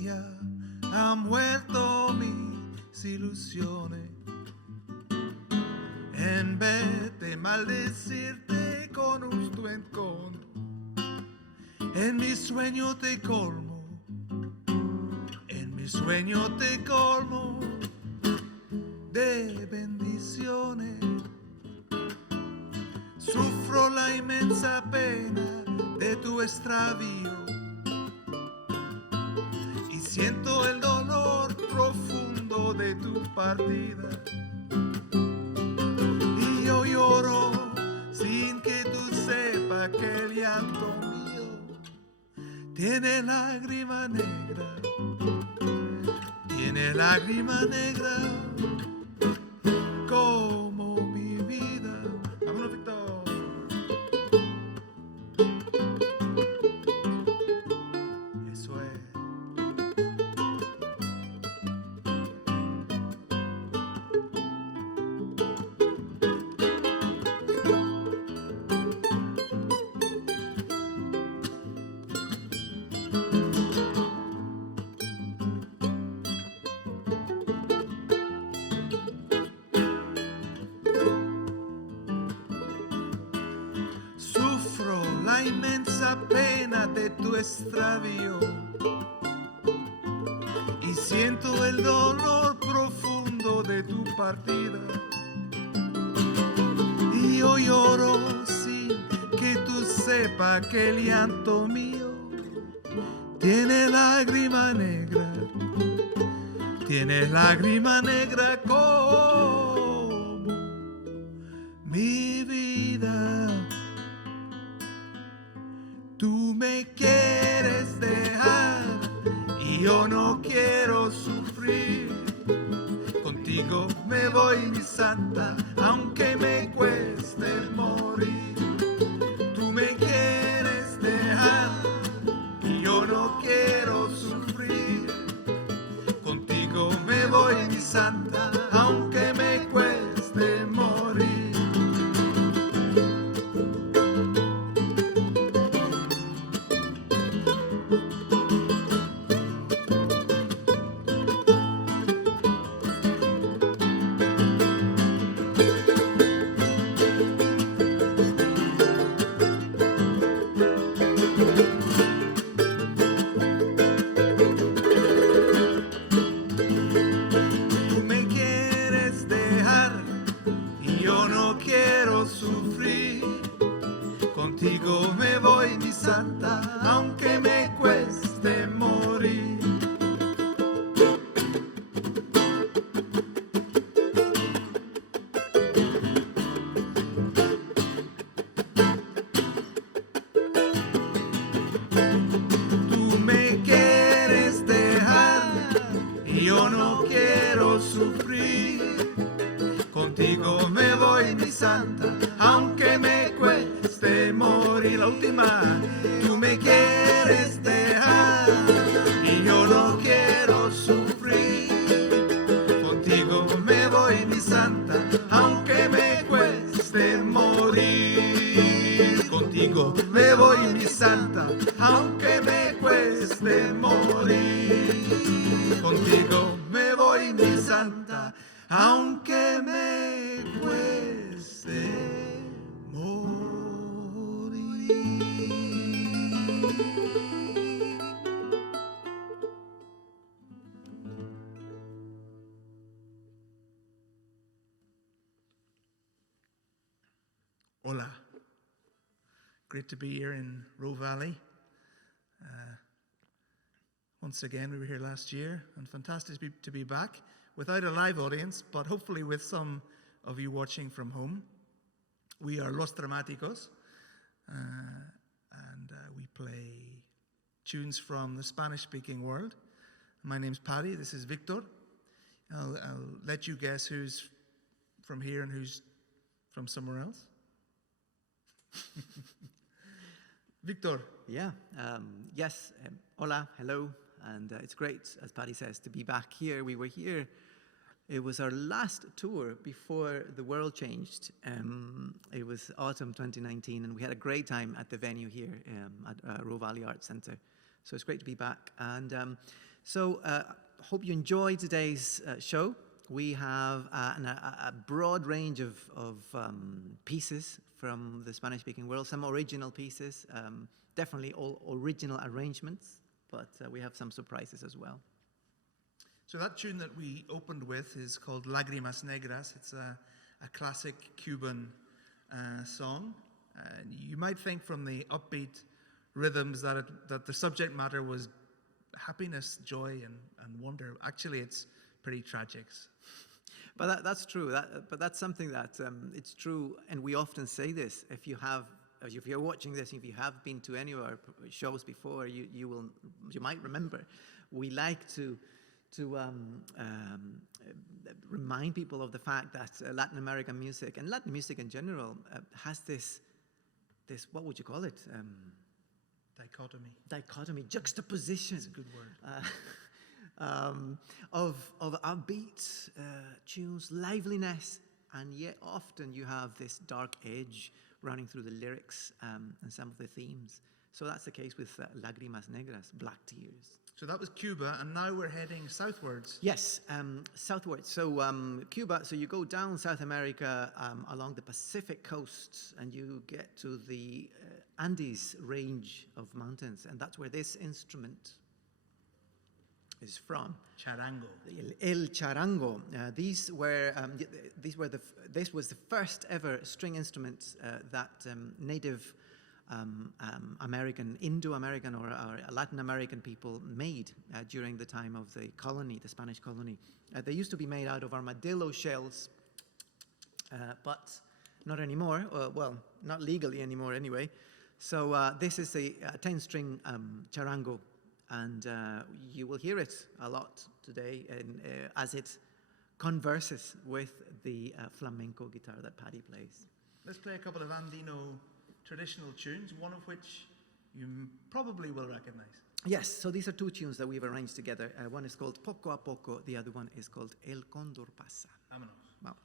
día han muerto mis ilusiones. En vez de maldecirte con un encono, en mi sueño te colmo, en mi sueño te colmo de bendiciones. Sufro la inmensa pena de tu extravío y siento el dolor profundo de tu partida. Y yo lloro sin que tú sepas que el llanto mío tiene lágrima negra, tiene lágrima negra como mi vida. Vámonos, Víctor. Eso es. Sufro la inmensa pena de tu extravío y siento el dolor profundo de tu partida. Y yo lloro sin que tú sepas que el llanto mío tiene lágrima negra, tiene lágrima negra como mi vida. Tú me quieres dejar y yo no quiero sufrir. Contigo me voy, mi santa, aunque me cueste morir. Tú me quieres dejar y yo no quiero sufrir. Contigo me voy, mi santa, aunque me cueste morir. Tú me quieres dejar y yo no quiero sufrir. Contigo me voy, mi santa, aunque me cueste morir. Tú me quieres dejar y yo no quiero sufrir. Contigo me voy, mi santa, aunque me cueste morir. La última. Tú me quieres dejar y yo no quiero sufrir. Contigo me voy, mi santa, aunque me cueste morir. Contigo me voy, mi santa, aunque me cueste morir. Contigo me voy, mi santa, aunque me cueste morir. Hola. Great to be here in Roe Valley. Once again, we were here last year, and fantastic to be back without a live audience, but hopefully with some of you watching from home. We are Los Dramaticos, and we play tunes from the Spanish-speaking world. My name's Paddy, this is Victor. I'll let you guess who's from here and who's from somewhere else. Victor. Yeah, yes, hola, hello, and it's great, as Paddy says, to be back here. We were here, it was our last tour before the world changed. It was autumn 2019, and we had a great time at the venue here at Roe Valley Arts Centre. So it's great to be back. And So, hope you enjoy today's show. We have a broad range of pieces from the Spanish-speaking world, some original pieces, definitely all original arrangements, but we have some surprises as well. So that tune that we opened with is called Lágrimas Negras. It's a classic Cuban song. You might think from the upbeat rhythms that the subject matter was happiness, joy, and wonder. Actually, it's pretty tragic. But that's true. But that's something that it's true, and we often say this. If you're watching this, if you have been to any of our shows before, you might remember. We like to remind people of the fact that Latin American music and Latin music in general has this what would you call it? Dichotomy, juxtaposition. That's a good word. Of upbeat tunes, liveliness, and yet often you have this dark edge running through the lyrics and some of the themes. So that's the case with Lágrimas Negras, Black Tears. So that was Cuba, and now we're heading southwards. Yes, southwards. So Cuba, so you go down South America along the Pacific coast, and you get to the Andes range of mountains, and that's where this instrument is from. Charango. El charango. This was the first ever string instrument that native American, Indo-American or Latin American people made during the time of the colony, the Spanish colony. They used to be made out of armadillo shells, but not anymore. Well, not legally anymore anyway. So this is a 10-string charango, and you will hear it a lot today as it converses with the flamenco guitar that Paddy plays. Let's play a couple of Andino traditional tunes, one of which you probably will recognize. Yes, so these are two tunes that we've arranged together. One is called Poco a Poco, the other one is called El Cóndor Pasa. Vámonos. Vamos.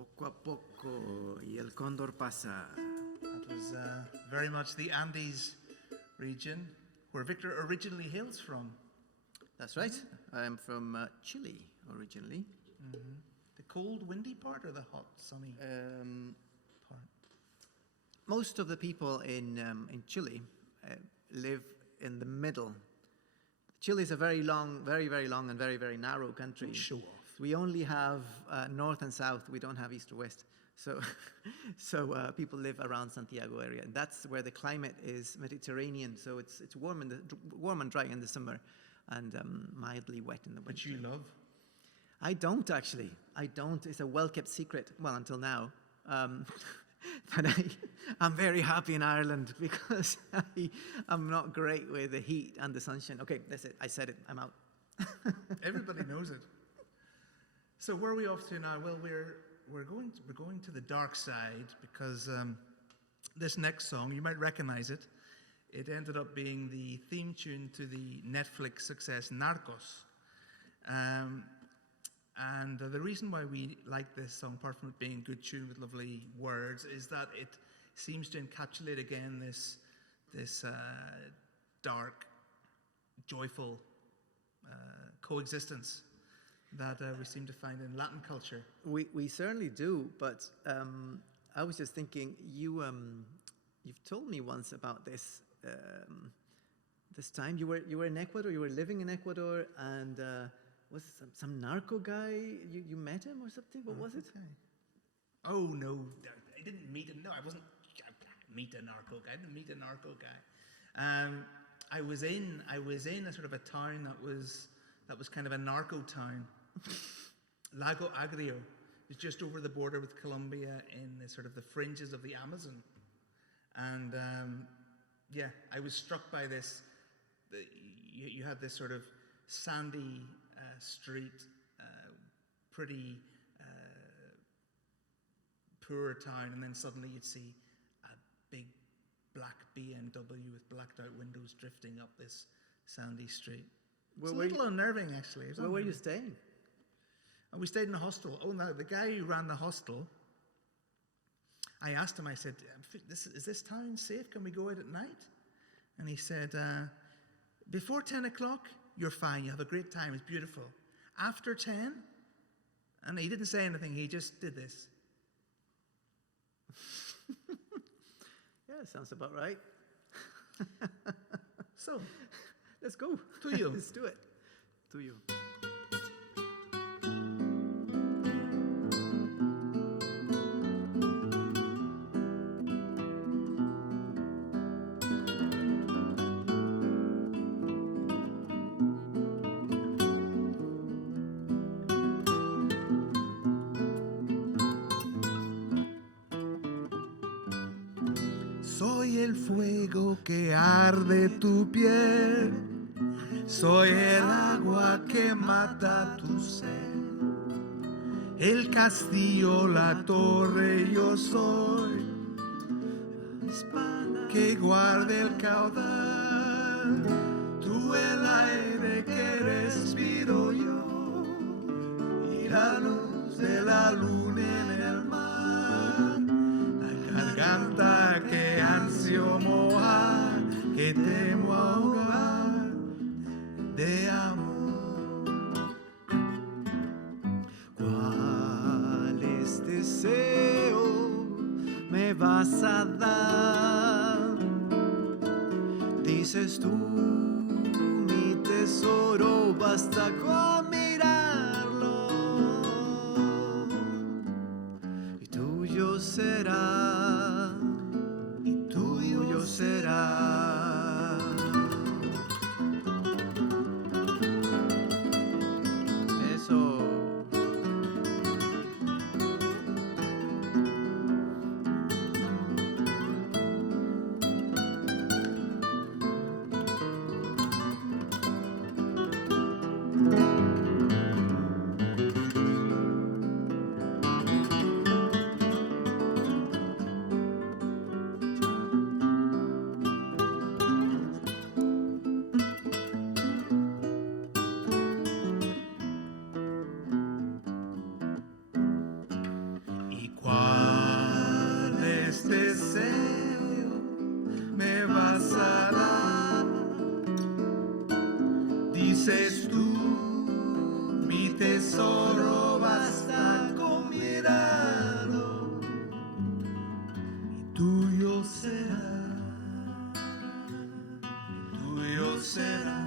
Poco a poco y el cóndor pasa. That was very much the Andes region, where Victor originally hails from. That's right. I am from Chile originally. The cold, windy part or the hot, sunny part? Most of the people in Chile live in the middle. Chile is a very long, very long and very narrow country. Don't show off. We only have north and south. We don't have east or west. So, people live around Santiago area, and that's where the climate is Mediterranean. So it's warm and dry in the summer, and mildly wet in the winter. Which you love. I don't actually. I don't. It's a well-kept secret. Well, until now. But I'm very happy in Ireland because I'm not great with the heat and the sunshine. Okay, that's it. I said it. I'm out. Everybody knows it. So where are we off to now? Well, we're going to the dark side because this next song, you might recognize it. It ended up being the theme tune to the Netflix success Narcos. And the reason why we like this song, apart from it being a good tune with lovely words, is that it seems to encapsulate again this dark, joyful coexistence that we seem to find in Latin culture. We certainly do, but I was just thinking, you've told me once about this. This time you were in Ecuador. You were living in Ecuador, and was some narco guy? You met him or something? What was it? Oh no, I didn't meet him. No, I wasn't. Meet a narco guy. I didn't meet a narco guy. I was in a sort of a town that was kind of a narco town. Lago Agrio. It's just over the border with Colombia in the sort of the fringes of the Amazon. And I was struck by this. You had this sort of sandy street, pretty poor town, and then suddenly you'd see a big black BMW with blacked out windows drifting up this sandy street. It's a little unnerving, actually. Where were you staying? And we stayed in a hostel. Oh, now the guy who ran the hostel, I asked him, I said, is this town safe? Can we go out at night? And he said, before 10 o'clock, you're fine. You have a great time. It's beautiful. After 10, and he didn't say anything. He just did this. Yeah, sounds about right. So, let's go. To you. Let's do it. To you. Soy el fuego que arde tu piel, soy el agua que mata tu sed, el castillo, la torre, yo soy, que guarde el caudal, tú el aire que respiro yo, y la luz de la luna en el mar, la garganta que ansio mojar, que temo ahogar de amor. ¿Cuáles deseos me vas a dar? Dices tú, mi tesoro, basta con mirarlo y tuyo será, y tuyo será. Eso. dices tú, mi tesoro basta con mirarlo y tuyo será, y tuyo será,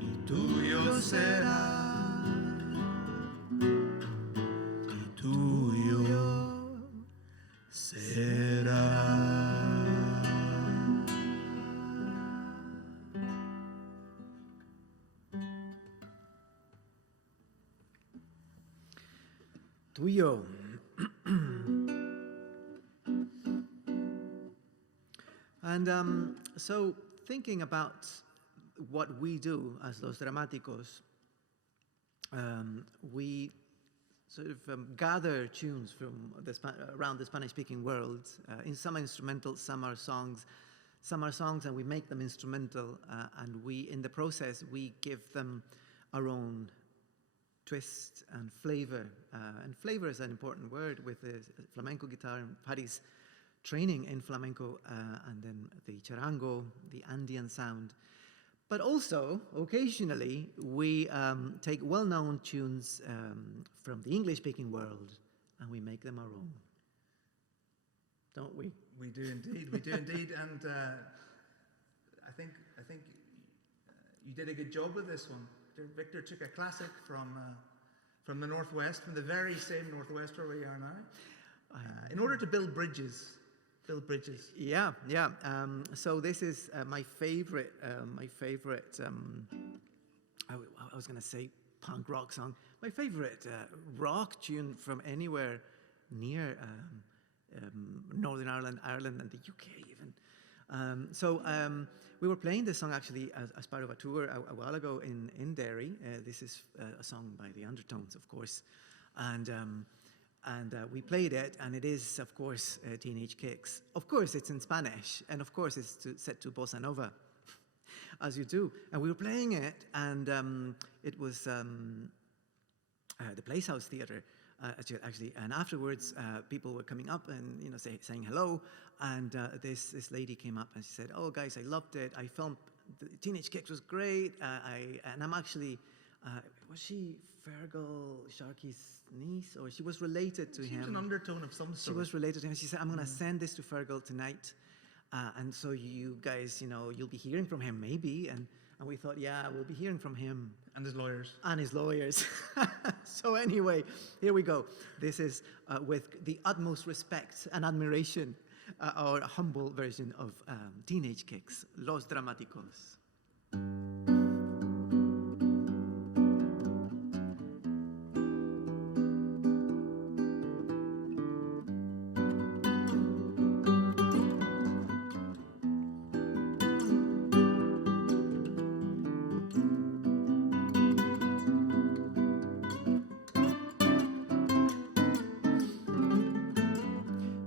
y tuyo será, y tuyo será. Tuyo. And so thinking about what we do as Los Dramaticos, we sort of gather tunes from around the Spanish-speaking world. In some instrumental, some are songs, and we make them instrumental, and in the process, we give them our own twist and flavor. And flavor is an important word with the flamenco guitar and Paddy's training in flamenco, and then the charango, the Andean sound. But also, occasionally, we take well-known tunes from the English-speaking world and we make them our own. Don't we? We do indeed, we do indeed. And I think you did a good job with this one. Victor took a classic from the Northwest, from the very same Northwest where we are now, in order to build bridges. Yeah. So this is my favorite. I was going to say punk rock song. My favorite rock tune from anywhere near Northern Ireland, and the UK even. So we were playing this song actually as part of a tour a while ago in Derry. This is a song by the Undertones, of course, and we played it, and it is, of course, Teenage Kicks. Of course, it's in Spanish, and of course, it's set to bossa nova, as you do. And we were playing it, and it was the Placehouse Theatre, actually. And afterwards, people were coming up and saying hello. And this lady came up and she said, "Oh, guys, I loved it. I filmed the Teenage Kicks was great. And I'm actually, was she Fergal Sharkey's niece, or she was related to him?" She was an undertone of some sort. She was related to him. She said, "I'm going to send this to Fergal tonight, and so you guys, you'll be hearing from him maybe." And we thought, yeah, we'll be hearing from him. And his lawyers. And his lawyers. So anyway, here we go. This is, with the utmost respect and admiration, our humble version of Teenage Kicks, Los Dramaticos.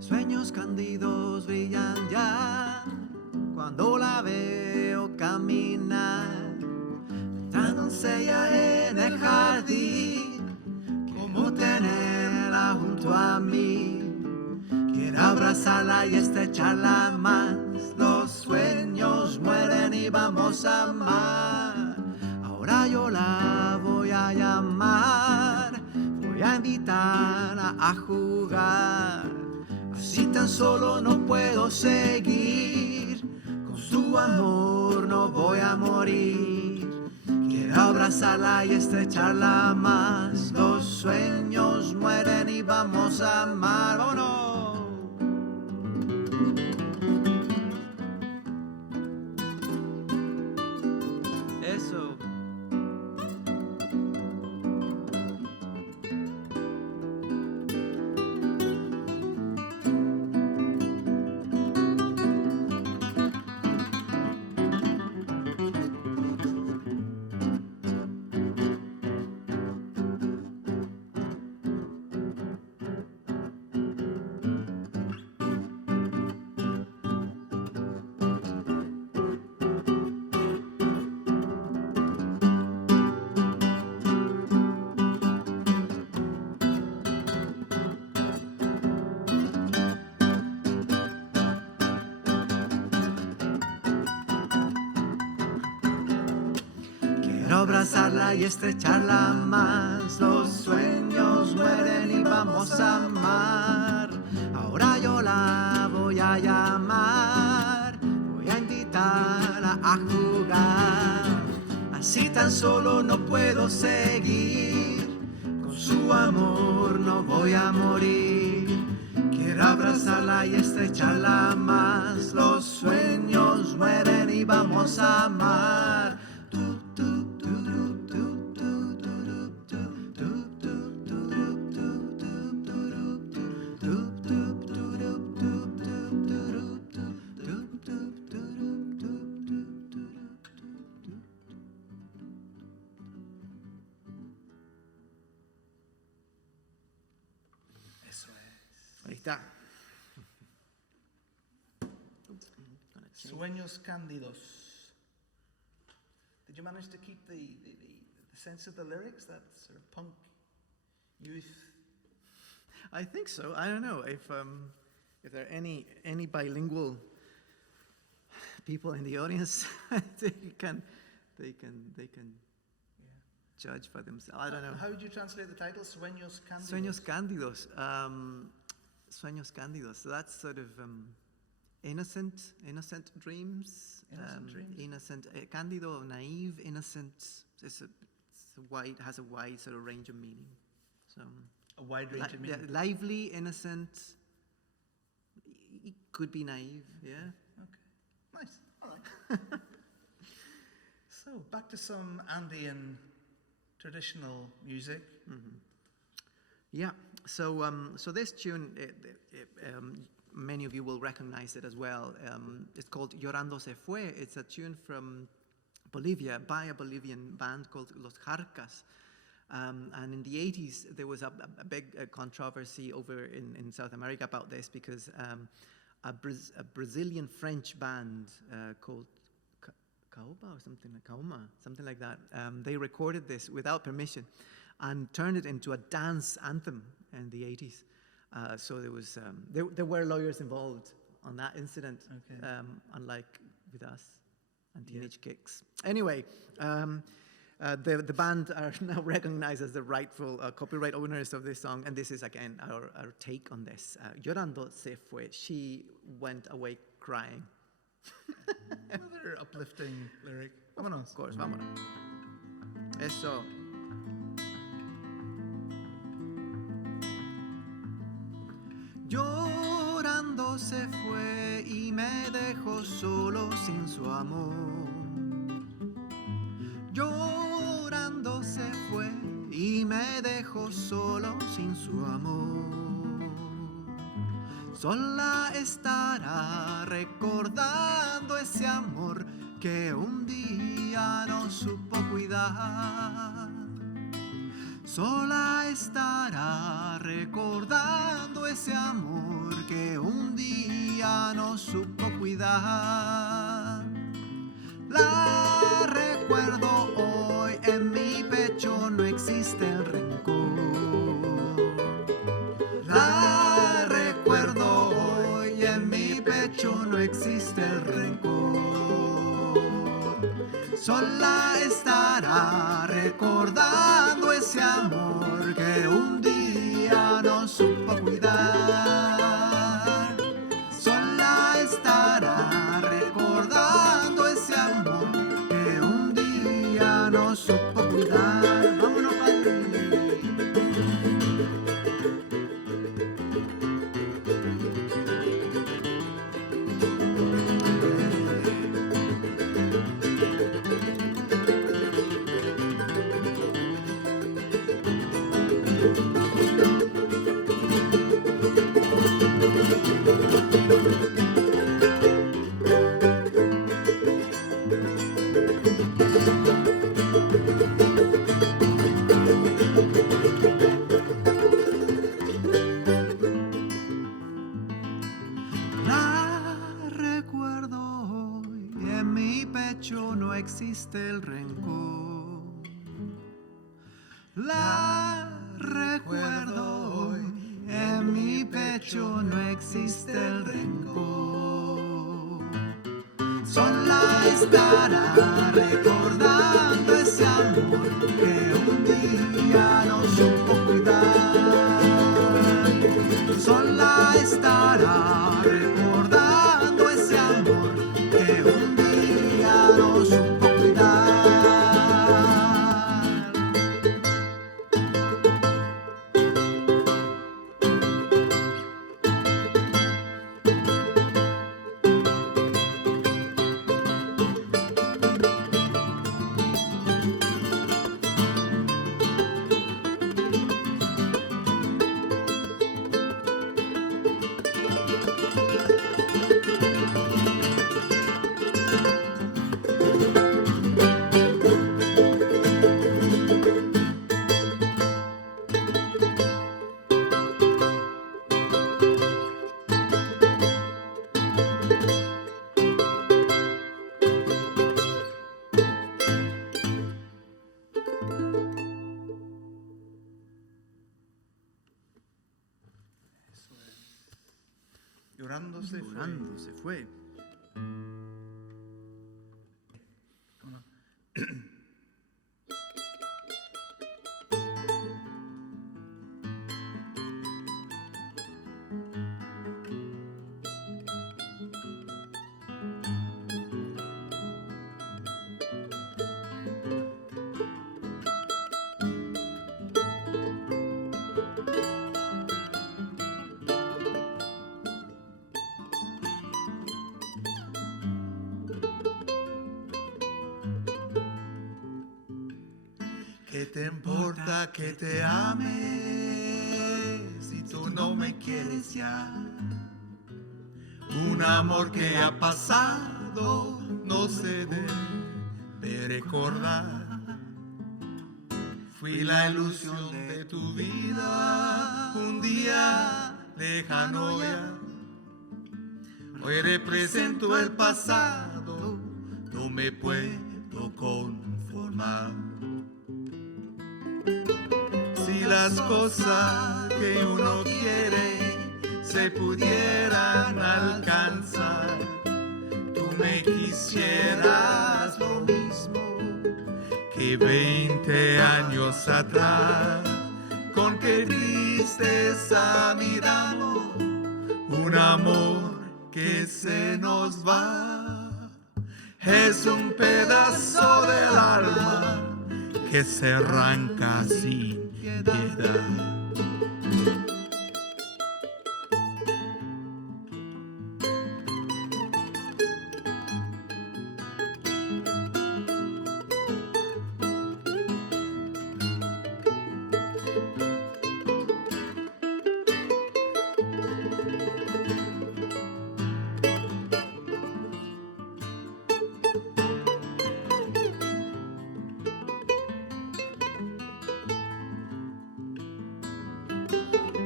Sueños cándidos brillan ya cuando la veo caminar, tan doncella en el jardín, como tenerla junto a mí. Quiero abrazarla y estrecharla más, los sueños mueren y vamos a amar. Ahora yo la voy a llamar, voy a invitarla a jugar. Si tan solo no puedo seguir, con su amor no voy a morir. Quiero abrazarla y estrecharla más, los sueños mueren y vamos a amar. ¡Vámonos! Eso. abrazarla y estrecharla más. Los sueños mueren y vamos a amar. Ahora yo la voy a llamar, voy a invitarla a jugar. Así tan solo no puedo seguir, con su amor no voy a morir. Quiero abrazarla y estrecharla más. Los sueños mueren y vamos a amar. Eso es. Ahí está. Sueños cándidos. Did you manage to keep the sense of the lyrics, that sort of punk youth? I think so. I don't know if there are any bilingual people in the audience. they can judge for themselves. I don't know. How would you translate the title? Sueños cándidos. Sueños cándidos. Sueños cándidos. So that's sort of innocent dreams. Innocent dreams. Innocent, cándido, naive, innocent. Has a wide sort of range of meaning. So A wide range of meaning. lively, innocent. It could be naive. Yeah. Okay. Nice. All right. So back to some Andean traditional music. Mm-hmm. Yeah. So this tune, many of you will recognize it as well. It's called Llorando se fue. It's a tune from Bolivia by a Bolivian band called Los Dramaticos. And in the 80s, there was a big controversy over in South America about this because a Brazilian French band called Caoba or something like that. They recorded this without permission and turned it into a dance anthem in the 80s. So there was there were lawyers involved on that incident, Okay. Unlike with us and Teenage Kicks. Anyway, the band are now recognized as the rightful copyright owners of this song, and this is again our take on this. Llorando se fue. She went away crying. Another uplifting lyric. Vámonos. Of course, vámonos. Eso. Llorando se fue y me dejó solo sin su amor. Llorando se fue y me dejó solo sin su amor. Sola estará recordando ese amor que un día no supo cuidar. Sola estará recordando ese amor que un día no supo cuidar. La recuerdo hoy, en mi pecho no existe el rencor. La recuerdo hoy, en mi pecho no existe el rencor. Sola estará recordando ese amor que un día no supo cuidar. Sola estará recordando ese amor que un día no supo cuidar. Vámonos, Paddy. Existe el rencor. La recuerdo hoy, en mi pecho no existe el rencor. Sola estará recordando ese ese amor que un día no supo cuidar. Sola estará recordando ese amor que un día no supo cuidar. Llorando se fue. Llorando se fue. ¿Qué te importa que te ame si tú no me quieres ya? Un amor que ha pasado no se debe recordar. Fui la ilusión de tu vida, un día lejano ya. Hoy represento el pasado, no me puedo conformar. Si las cosas que uno quiere se pudieran alcanzar, tú me quisieras lo mismo que 20 años atrás. Con qué tristeza miramos un amor que se nos va. Es un pedazo del alma que se arranca sin piedad.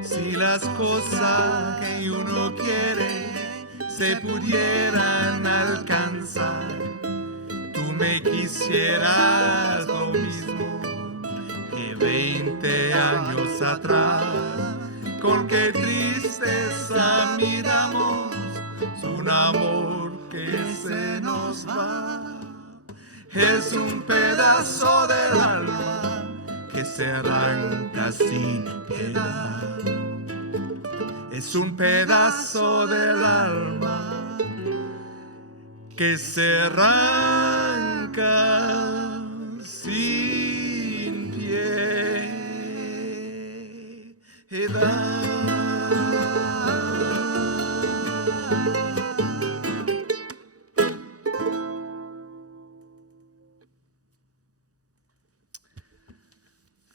Si las cosas que uno quiere se pudieran alcanzar, tú me quisieras lo mismo que 20 años atrás. Con qué tristeza miramos un amor que se nos va. Es un pedazo del alma que se arranca sin piedad. Es un pedazo del alma que se arranca sin piedad.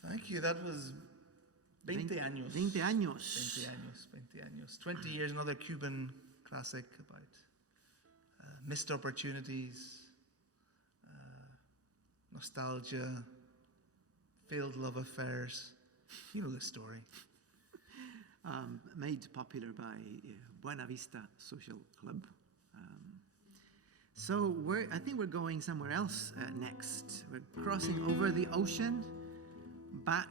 Thank you. That was 20 años. 20 años. 20 años, 20 años. 20 years, another Cuban classic about missed opportunities, nostalgia, failed love affairs. You know the story. Made popular by Buena Vista Social Club. So I think we're going somewhere else next. We're crossing over the ocean back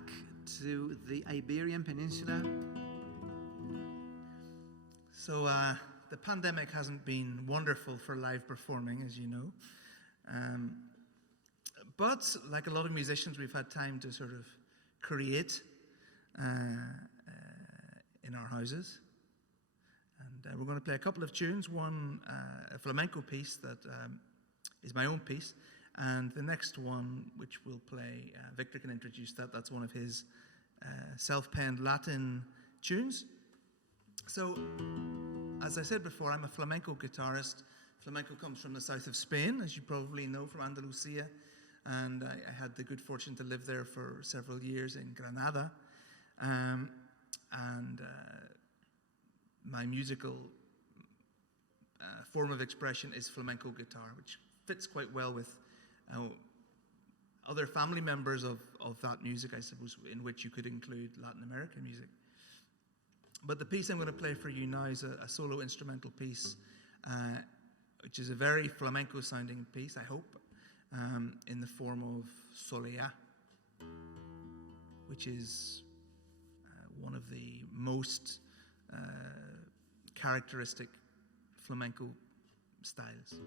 to the Iberian Peninsula. So the pandemic hasn't been wonderful for live performing, as you know. But like a lot of musicians, we've had time to sort of create in our houses. And we're going to play a couple of tunes, one a flamenco piece that is my own piece, and the next one, which we'll play, Victor can introduce that. That's one of his self-penned Latin tunes. So, as I said before, I'm a flamenco guitarist. Flamenco comes from the south of Spain, as you probably know, from Andalucia. And I had the good fortune to live there for several years in Granada. My musical form of expression is flamenco guitar, which fits quite well with other family members of that music, I suppose, in which you could include Latin American music. But the piece I'm going to play for you now is a solo instrumental piece, which is a very flamenco-sounding piece, I hope, in the form of Soleá, which is one of the most characteristic flamenco styles.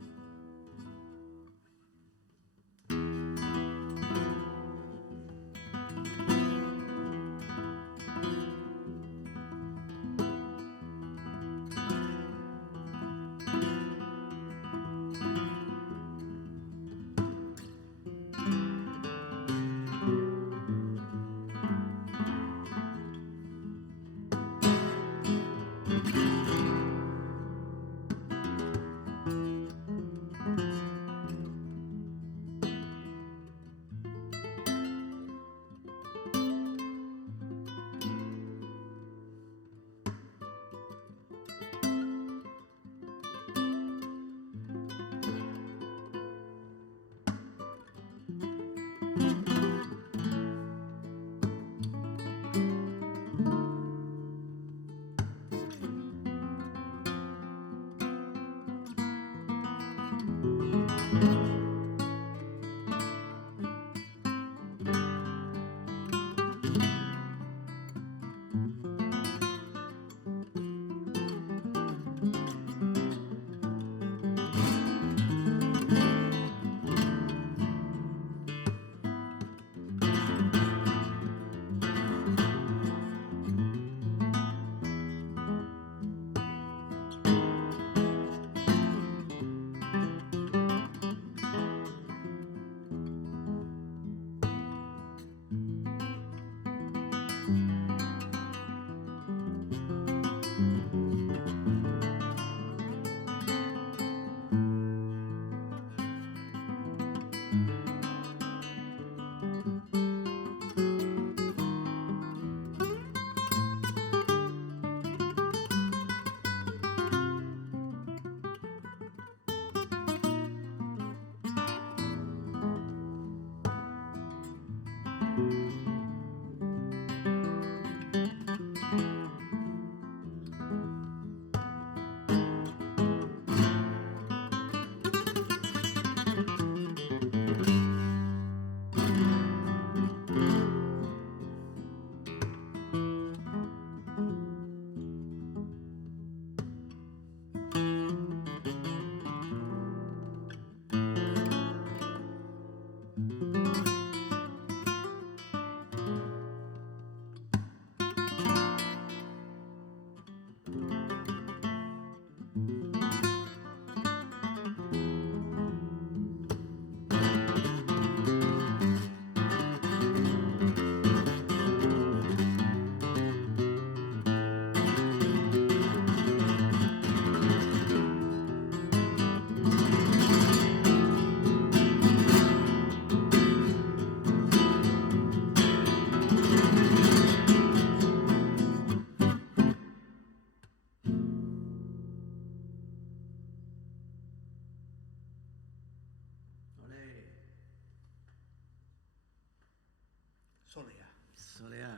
Soleá.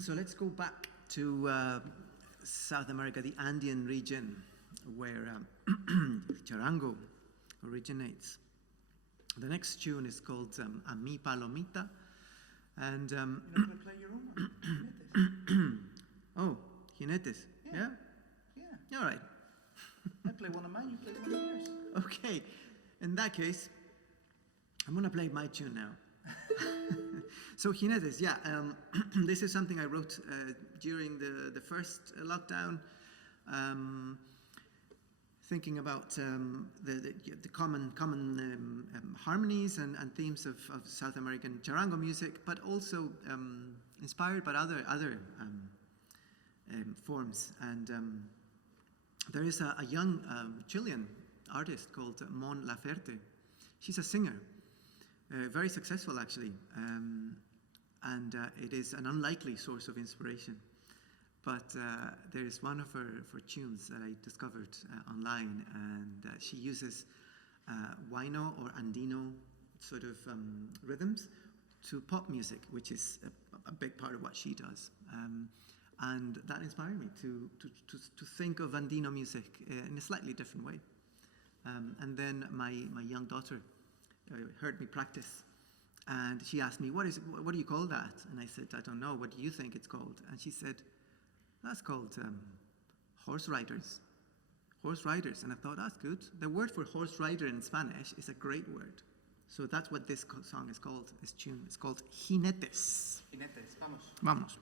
So let's go back to South America, the Andean region, where charango originates. The next tune is called A Mi Palomita, and You're not going to play your own one? oh, Jinetes, yeah? Yeah. All right. I play one of mine, you play one of yours. Okay, in that case, I'm going to play my tune now. So Jinetes, yeah, this is something I wrote during the first lockdown, thinking about the common harmonies and themes of South American charango music, but also inspired by other forms. And there is a young Chilean artist called Mon Laferte. She's a singer. Very successful, actually, and it is an unlikely source of inspiration. But there is one of her tunes that I discovered online, and she uses Huayno or Andino sort of rhythms to pop music, which is a big part of what she does. And that inspired me to think of Andino music in a slightly different way. And then my young daughter heard me practice, and she asked me, what do you call that? And I said, I don't know, what do you think it's called? And she said, that's called horse riders. Horse riders. And I thought, that's good. The word for horse rider in Spanish is a great word. So that's what this song is called, this tune. It's called Jinetes. Jinetes, vamos. Vamos.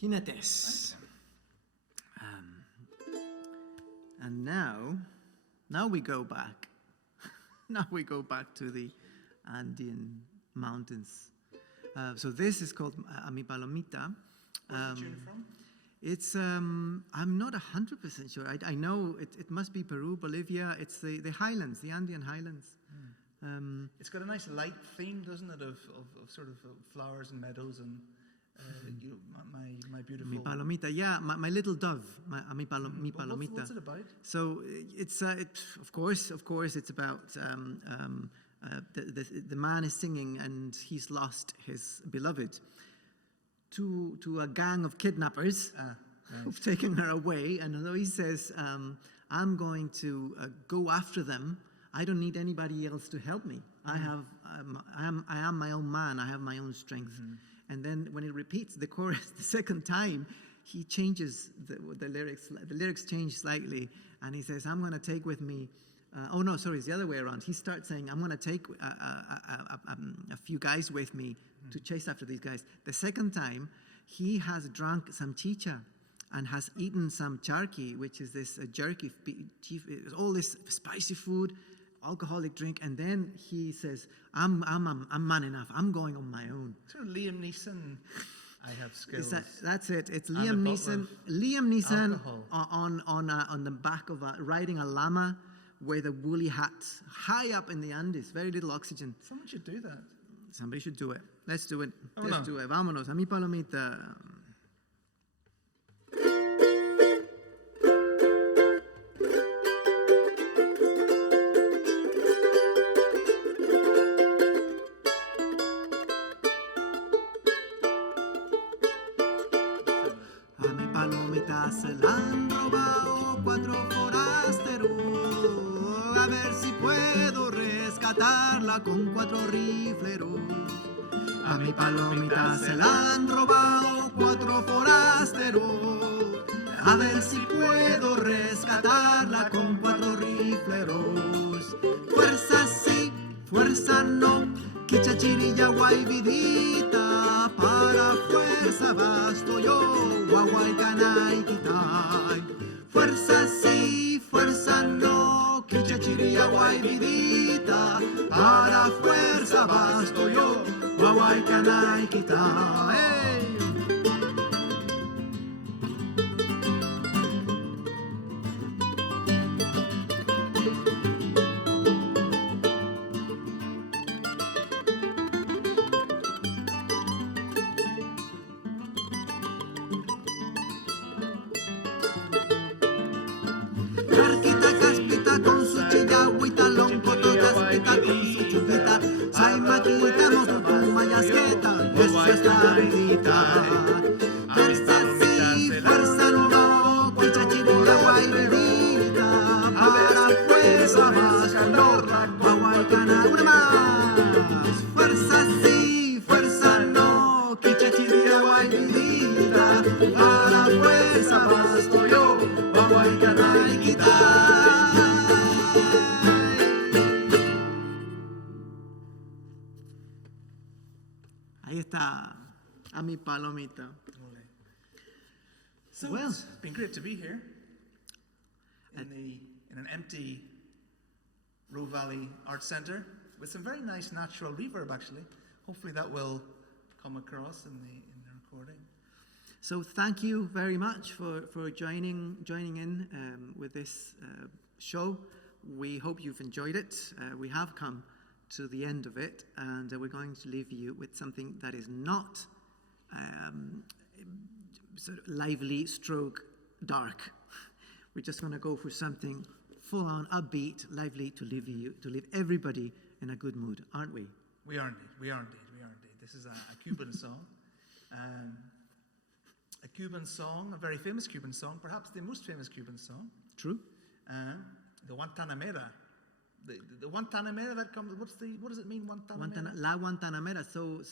Jinetes. And now we go back. Now we go back to the Andean mountains. So this is called A Mi Palomita. Where's the tune from? It's, I'm not 100% sure. I know it must be Peru, Bolivia. It's the highlands, the Andean highlands. It's got a nice light theme, doesn't it, of sort of flowers and meadows and my beautiful... Mi palomita, yeah, my little dove, mi palomita. What's it about? So it's, of course, it's about the man is singing and he's lost his beloved to a gang of kidnappers who've taken her away. And although he says, I'm going to go after them, I don't need anybody else to help me. I am my own man. I have my own strength. And then when he repeats the chorus the second time, he changes the lyrics. The lyrics change slightly, and he says, I'm going to take with me, it's the other way around. He starts saying, I'm going to take a few guys with me to chase after these guys. The second time, he has drunk some chicha and has eaten some charqui, which is this jerky, all this spicy food, alcoholic drink, and then he says, I'm man enough. I'm going on my own. Sort of Liam Neeson, I have skills. That's it. It's And Liam a Neeson. bottle of Liam Neeson alcohol. on the back of riding a llama with a woolly hat, high up in the Andes. Very little oxygen. Someone should do that. Somebody should do it. Let's do it. Vámonos. Let's do it. Vámonos. A mi palomita. A mi palomita se la han robado 4 forasteros. A ver si puedo rescatarla con 4 rifleros. A mi palomita se la han robado 4 forasteros. A ver si puedo rescatarla con 4 rifleros. Fuerza sí, fuerza no, quichachirilla guayvidita. Para fuerza basto yo, guaguay canay quitay. Fuerza sí, fuerza no, quichachirilla guayvidita. Para fuerza basto yo, guaguay canay quitay. ¡Hey! Carquita caspita con su chillagüita, loncoto caspita con su chupita, saimaquita, mosutuma y asqueta, eso es la vidita. Fuerza sí, fuerza no, quichachirilla guayvidita, para fuerza más calor, guaguaycana, una más. Fuerza sí, fuerza no, quichachirilla guayvidita, para fuerza basto yo, guaguaycana y quitar. Ahí está, a mi palomita. So Well. it's been great to be here in an empty Roe Valley Art Centre with some very nice natural reverb actually. Hopefully that will come across in the recording. So thank you very much for joining in with this show. We hope you've enjoyed it. We have come to the end of it, and we're going to leave you with something that is not sort of lively stroke dark. We're just going to go for something full on upbeat, lively to leave everybody in a good mood, aren't we? We are indeed. This is a Cuban song. A Cuban song, a very famous Cuban song, perhaps the most famous Cuban song. True. The Guantanamera. The Guantanamera that comes. What does it mean, Guantanamera? La Guantanamera. So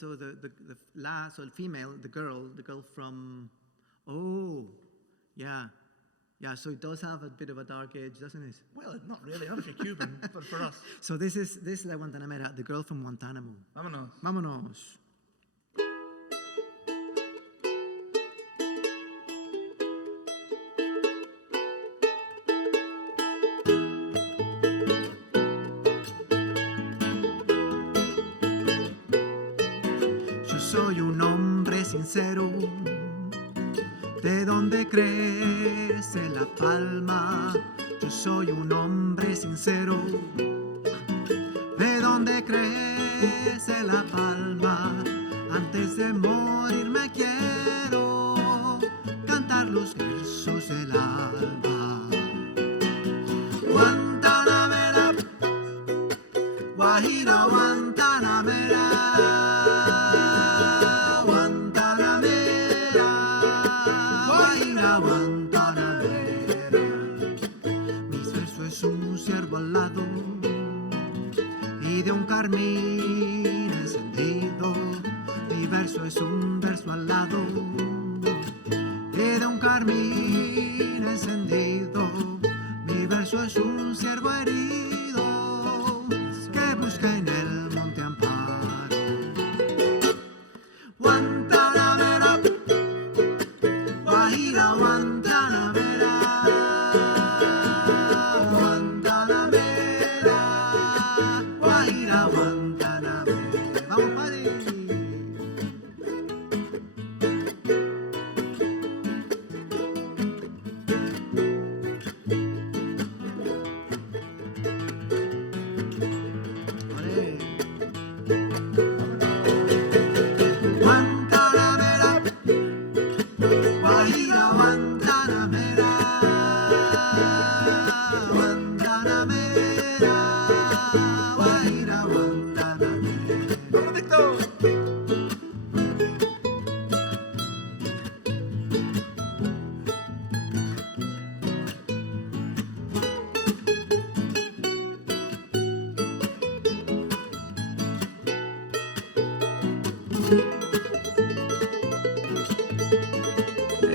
el female, the girl from. Oh, yeah. So it does have a bit of a dark edge, doesn't it? Well, not really. Not if you're Cuban, but for us. So this is La Guantanamera, the girl from Guantánamo. Vámonos. Vámonos. Yo soy un hombre sincero, de donde crece la palma. Yo soy un hombre sincero, de donde crece la palma. Antes de morirme quiero cantar los versos del alma. Guantanamera, Guajira, Guantanamera. Guantanamera, Guajira, Guantanamera. Mis versos es un ciervo alado y de un carmín encendido. Mi verso es un verso alado y de un carmín encendido. Mi verso es un ciervo herido que busca en el monte amparo. Guantanamera, Guajira, Guantanamera. Guantanamera, Guantanamera, Guajira, Guantanamera, Guantanamera, Guajira, Guantanamera. ¡Vamos, Víctor!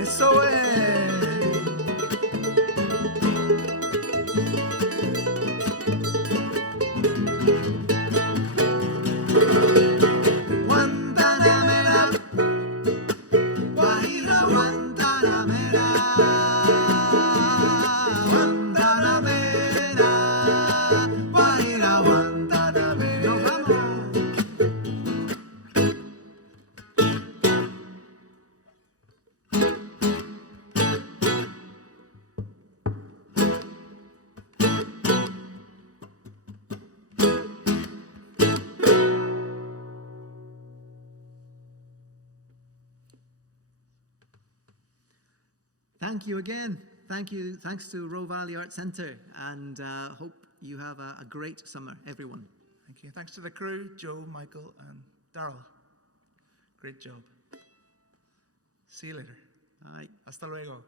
¡Eso es! Guantanamera, Guajira, Guantanamera, Guantanamera, Guajira, Guantanamera. ¡Nos vamos! Thank you again. Thank you. Thanks to Roe Valley Art Centre, and hope you have a great summer, everyone. Thank you. Thanks to the crew, Joe, Michael, and Daryl. Great job. See you later. Bye. Hasta luego.